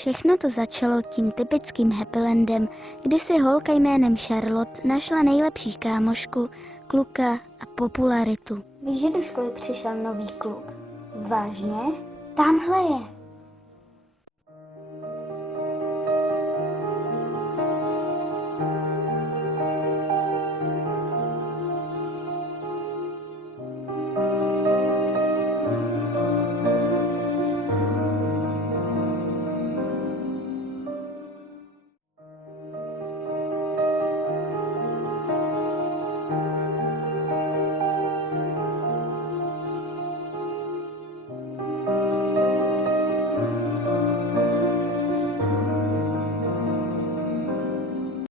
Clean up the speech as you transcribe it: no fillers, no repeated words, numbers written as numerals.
Všechno to začalo tím typickým happylandem, kdy si holka jménem Charlotte našla nejlepší kámošku, kluka a popularitu. Víš, že do školy přišel nový kluk? Vážně? Tamhle je.